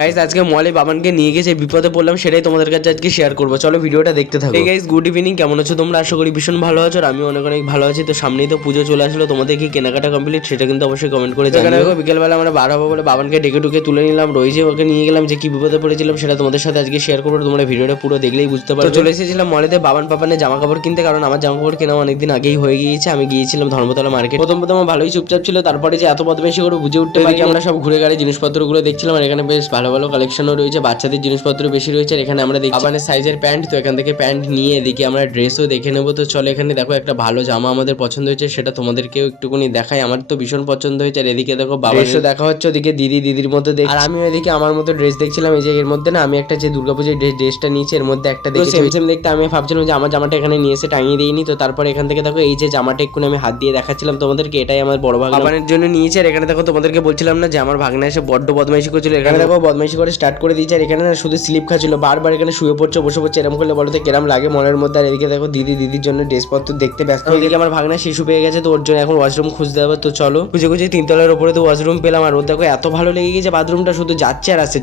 Guys আজকে মলে বাবানকে নিয়ে গিয়ে যে বিপদে পড়লাম সেটাই তোমাদের কাছে আজকে শেয়ার করবো। চলো ভিডিওটা দেখতে থাকো। এই গাইস গুড ইভিনিং, কেমন আছো তোমরা? আশা করি ভীষণ ভালো আছো আর আমি অনেক অনেক ভালো আছি। তো সামনেই তো পুজো চলে আসলো, তোমাদের কি কেনাকাটা কমপ্লিট সেটা কিন্তু অবশ্যই কমেন্ট করে জানাবে। বিকেলবেলা আমরা বার হবো বলে বাবানকে ডেকে টুকে তুলে নিলাম, রয়েছে ওকে নিয়ে গেলাম, যে কি বিপদে পড়েছিলাম সেটা তোমাদের সাথে আজকে শেয়ার করবো। তোমরা ভিডিওটা পুরো দেখলেই বুঝতে পারবে। চলে এসেছিলাম মলেতে বাবান পাপানের জামা কাপড় কিনতে, কারণ আমার জামা কাপড় কেনা অনেকদিন আগেই হয়ে গিয়েছে। আমি গিয়েছিলাম ধর্মতলা মার্কেট। প্রথম ভালোই চুপচাপ ছিল, তারপরে যে এত বদমাইশি করে বুঝে উঠতে পারি। আমরা সব ঘুরে গাড়ি জিনিসপত্রগুলো দেখছিলাম আর এখানে বেশ ভালো ভালো কালেকশনও রয়েছে, বাচ্চাদের জিনিসপত্র বেশি রয়েছে। আর এখানে আমরা দেখছি বাবানের সাইজের প্যান্ট, তো এখান থেকে প্যান্ট নিয়ে এদিকে আমরা ড্রেসও দেখে নেবো। তো চলো এখানে দেখো একটা ভালো জামা আমাদের পছন্দ হয়েছে, সেটা তোমাদেরকেও একটুখানি দেখাই। আমার তো ভীষণ পছন্দ হয়েছে। আর এদিকে দেখো বাবারও দেখা হচ্ছে, ওদিকে দিদির মতো দেখ, আর আমি ওইদিকে আমার মতো ড্রেস দেখছিলাম। এই যে এর মধ্যে না আমি একটা যে দুর্গাপূজার ড্রেসটা নিয়েছি এর মধ্যে একটা দেখেছি সেম দেখতে। আমি ভাবছিলাম যে আমার জামাটা এখানে নিয়ে এসে টাঙিয়ে দিইনি। তো তারপরে এখান থেকে দেখো এই যে জামাটা এক্ষুনি আমি হাত দিয়ে দেখাচ্ছিলাম তোমাদেরকে, এটাই আমার বড় ভাগনার জন্য নিয়েছে। আর এখানে দেখো তোমাদেরকে বলছিলাম না যে আমার ভাগনা এসে বড্ড বদমাইশি করছিল, এখানে দেখো বদমাইশি করে স্টার্ট করে দিয়েছে। আর এখানে না শুধু স্লিপ খাচ্ছিল, বারবার এখানে শুয়ে পড়ছে বসে পড়ছে, এরকম করলে বলো তো কেরাম লাগে মনের মধ্যে। আর এদিকে দেখো দিদির জন্য ড্রেসপত্র দেখতে ব্যস্ত। ওইদিকে আমার ভাগনা শিশু পেয়ে গেছে, তো ওর জন্য এখন ওয়াশরুম খুঁজতে হবে। তো চলো খুঁজে তিনতলার উপরে তো ওয়াশরুম পেলাম। আর ওর দেখো এত ভালো লেগে গেছে বাথরুমটা, শুধু যাচ্ছে আর আসছে।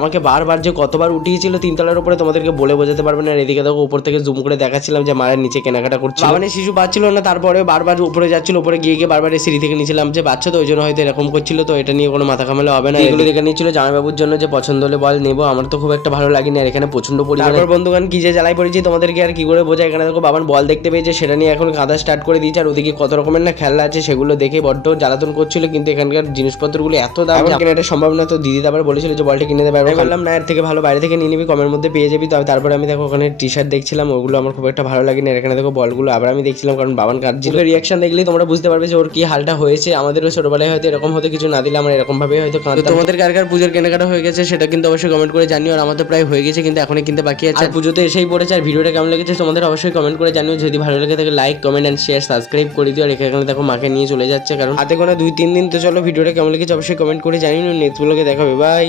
আমাকে বারবার যে কতবার উঠিয়েছিল তিনতলার উপরে তোমাদেরকে বলে বোঝাতে পারবে না। আর এদিকে দেখো উপর থেকে জুম করে দেখাচ্ছিলাম যে মায়ের নিচে কেনাকাটা করছে। বাবানের শিশু পাচ্ছিল না, তারপরে বারবার উপরে যাচ্ছিল, উপরে গিয়ে বারবার সিঁড়ি থেকে নিয়েছিলাম যে বাচ্চা, তো ওই জন্য হয়তো এরকম করছিল। তো এটা নিয়ে কোনো মাথা ঘামালে হবে না। এগুলো দেখে নিচ্ছিল জামাইবাবুর জন্য, যে পছন্দ হলে বল নেবো। আমার তো খুব একটা ভালো লাগেনি। আর এখানে প্রচন্ড পরিমাণে বন্ধুগান কি যে জ্বালাই পড়েছি তোমাদেরকে আর কি করে বোঝায়। এখানে দেখো বাবান বল দেখতে পেয়েছে, সেটা নিয়ে এখন কাঁদা স্টার্ট করে দিয়েছে। আর ওদিকে কত রকমের না খেলনা আছে সেগুলো দেখে বড্ড জ্বালাতন করছিল, কিন্তু এখানকার জিনিসপত্রগুলো এত দাম কেনা এটা সম্ভব না। তো দিদি আবার বলেছিল যে বলটা কিনে দেবে, আমি বললাম না, এর থেকে ভালো বাইরে থেকে নিয়ে নিবি, কমের মধ্যে পেয়ে যাবি। তারপরে আমি দেখো ওখানে টি শার্ট দেখছিলাম, ওগুলো আমার খুব একটা ভালো লাগেনি। আর এখানে দেখো বলগুলো আবার আমি দেখছিলাম, কারণ বাবান কাঁদছিল। রিয়াকশন দেখলেই তোমরা বুঝতে পারবে যে ওর কি হালটা হয়েছে। আমাদেরও ছোটবেলায় হয়তো এরকম হতো, কিছু না দিলে আমরা এরকম ভাবে হয়তো কাঁদতাম। তোমাদের কার পুজোর কেনাকাটা হয়ে গেছে সেটা কিন্তু অবশ্যই কমেন্ট করে জানিও। আর আমাদের প্রায় হয়ে গেছে, কিন্তু এখনই কিনতে বাকি আছে। আর পুজোতে এসেই পড়েছে। আর ভিডিওটা কেমন লেগেছে তোমাদের অবশ্যই কমেন্ট করে জানিও। যদি ভালো লেগে থাকে like comment and share subscribe করে দিও। আর এখানে দেখো মাকে নিয়ে চলে যাচ্ছে, কারণ হাতে গোনা 2-3 দিন। তো চলো ভিডিওটা কেমন লেগেছে অবশ্যই কমেন্ট করে জানিও। নেক্সট ব্লগে দেখাবে, বাই।